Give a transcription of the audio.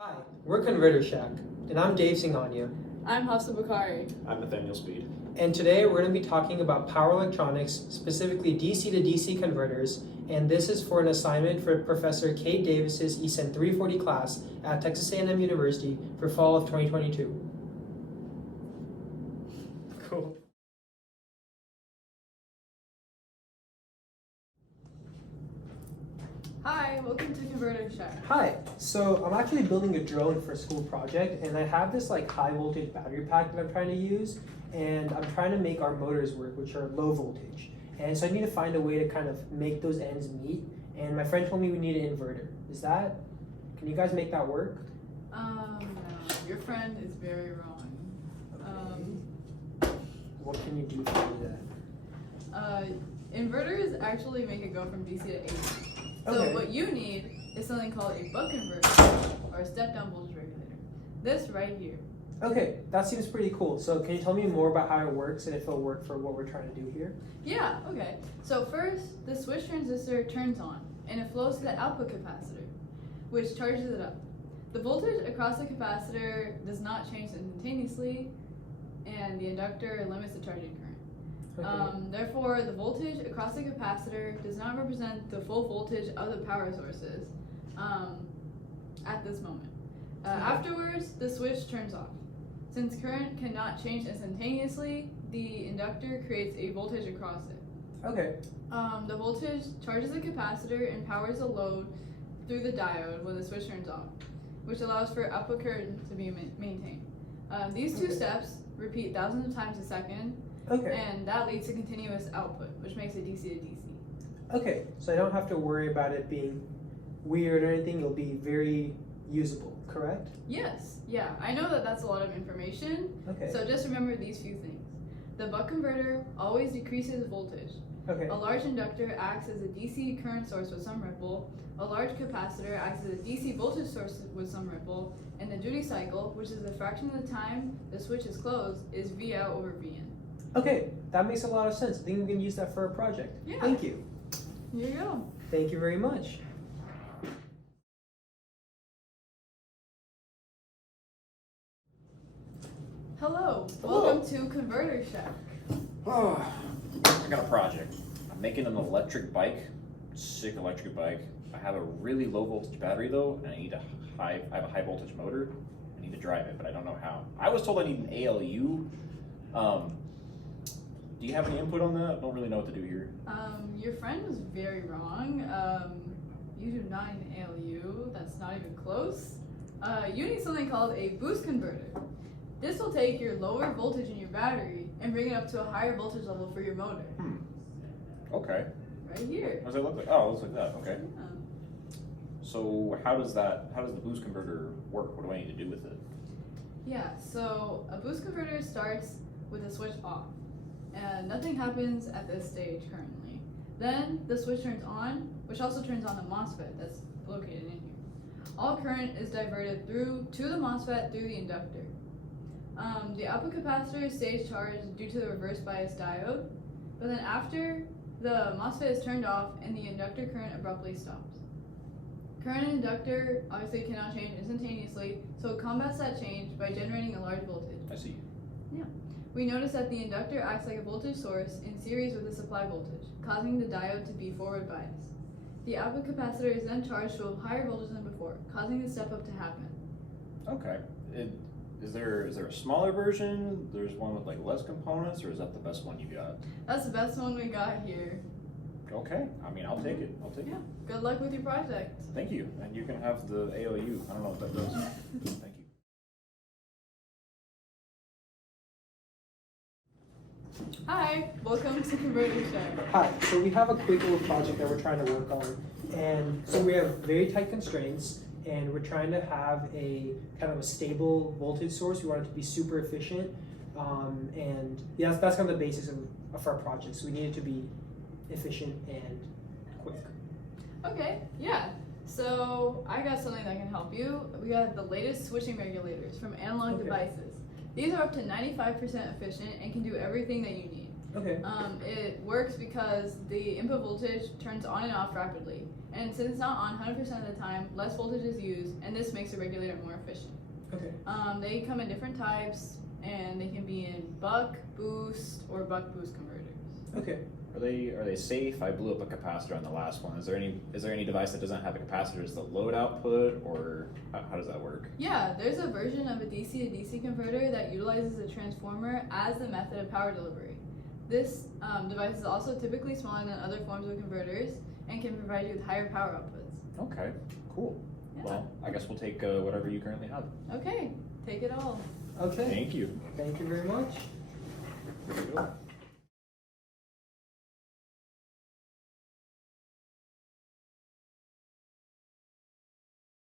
Hi, we're Converter Shack, and I'm Dave Singhania. I'm Hafsa Bokhari. I'm Nathaniel Speed. And today we're going to be talking about power electronics, specifically DC to DC converters, and this is for an assignment for Professor Kate Davis's ECEN 340 class at Texas A&M University for fall of 2022. Cool. Hi, welcome to Converter Shack. Hi, so I'm actually building a drone for a school project, and I have this high voltage battery pack that I'm trying to use, and I'm trying to make our motors work, which are low voltage. And so I need to find a way to kind of make those ends meet, and my friend told me we need an inverter. Can you guys make that work? No, your friend is very wrong. What can you do for me then? Inverters actually make it go from DC to AC. So Okay. what you need is something called a buck converter or a step-down voltage regulator. This right here. Okay, that seems pretty cool. So can you tell me more about how it works and if it'll work for what we're trying to do here? Yeah, okay. So first, the switch transistor turns on and it flows to the output capacitor, which charges it up. The voltage across the capacitor does not change instantaneously, and the inductor limits the charging current. Okay. Therefore, the voltage across the capacitor does not represent the full voltage of the power sources at this moment. Afterwards, the switch turns off. Since current cannot change instantaneously, the inductor creates a voltage across it. Okay. The voltage charges the capacitor and powers the load through the diode when the switch turns off, which allows for output current to be maintained. These two steps repeat thousands of times a second, Okay. and that leads to continuous output, which makes it DC to DC. Okay, so I don't have to worry about it being weird or anything. It'll be very usable, correct? Yes, yeah, I know that that's a lot of information, Okay. so just remember these few things. The buck converter always decreases voltage. Okay. A large inductor acts as a DC current source with some ripple, a large capacitor acts as a DC voltage source with some ripple, and the duty cycle, which is the fraction of the time the switch is closed, is V out over V in. Okay, that makes a lot of sense. I think we can use that for a project. Yeah. Thank you. Here you go. Thank you very much. Hello, Hello. welcome to Converter Shack. Oh, I got a project. I'm making an electric bike, sick electric bike. I have a really low voltage battery though, and I have a high voltage motor. I need to drive it, but I don't know how. I was told I need an ALU. Do you have any input on that? I don't really know what to do here. Your friend was very wrong. You do not need an ALU. That's not even close. You need something called a boost converter. This will take your lower voltage in your battery and bring it up to a higher voltage level for your motor. Okay. Right here. What does it look like? Oh, it looks like that. Okay. Yeah. So how does the boost converter work? What do I need to do with it? Yeah, so a boost converter starts with the switch off, and nothing happens at this stage currently. Then the switch turns on, which also turns on the MOSFET that's located in here. All current is diverted to the MOSFET through the inductor. The output capacitor stays charged due to the reverse bias diode, but then after the MOSFET is turned off and the inductor current abruptly stops. Current inductor obviously cannot change instantaneously, so it combats that change by generating a large voltage. I see. We notice that the inductor acts like a voltage source in series with the supply voltage, causing the diode to be forward biased. The output capacitor is then charged to a higher voltage than before, causing the step up to happen. Okay. Is there a smaller version? There's one with less components, or is that the best one you got? That's the best one we got here. Okay. I mean, I'll take it. I'll take it. Yeah. Good luck with your project. Thank you. And you can have the ALU. I don't know what that does. Thank you. Hi, welcome to Converter Shack. Hi, so we have a quick little project that we're trying to work on. And so we have very tight constraints, and we're trying to have a kind of a stable voltage source. We want it to be super efficient. And yeah, that's kind of the basis of our project. So we need it to be efficient and quick. Okay, yeah. So I got something that can help you. We got the latest switching regulators from Analog Okay. Devices. These are up to 95% efficient and can do everything that you need. Okay. It works because the input voltage turns on and off rapidly. And since it's not on 100% of the time, less voltage is used, and this makes the regulator more efficient. Okay. They come in different types, and they can be in buck, boost, or buck boost converters. Okay. Are they safe? I blew up a capacitor on the last one. Is there any device that doesn't have a capacitor as the load output, or how does that work? Yeah, there's a version of a DC to DC converter that utilizes a transformer as the method of power delivery. This device is also typically smaller than other forms of converters and can provide you with higher power outputs. Okay, cool. Yeah. Well, I guess we'll take whatever you currently have. Okay, take it all. Okay. Thank you. Thank you very much. Here we go.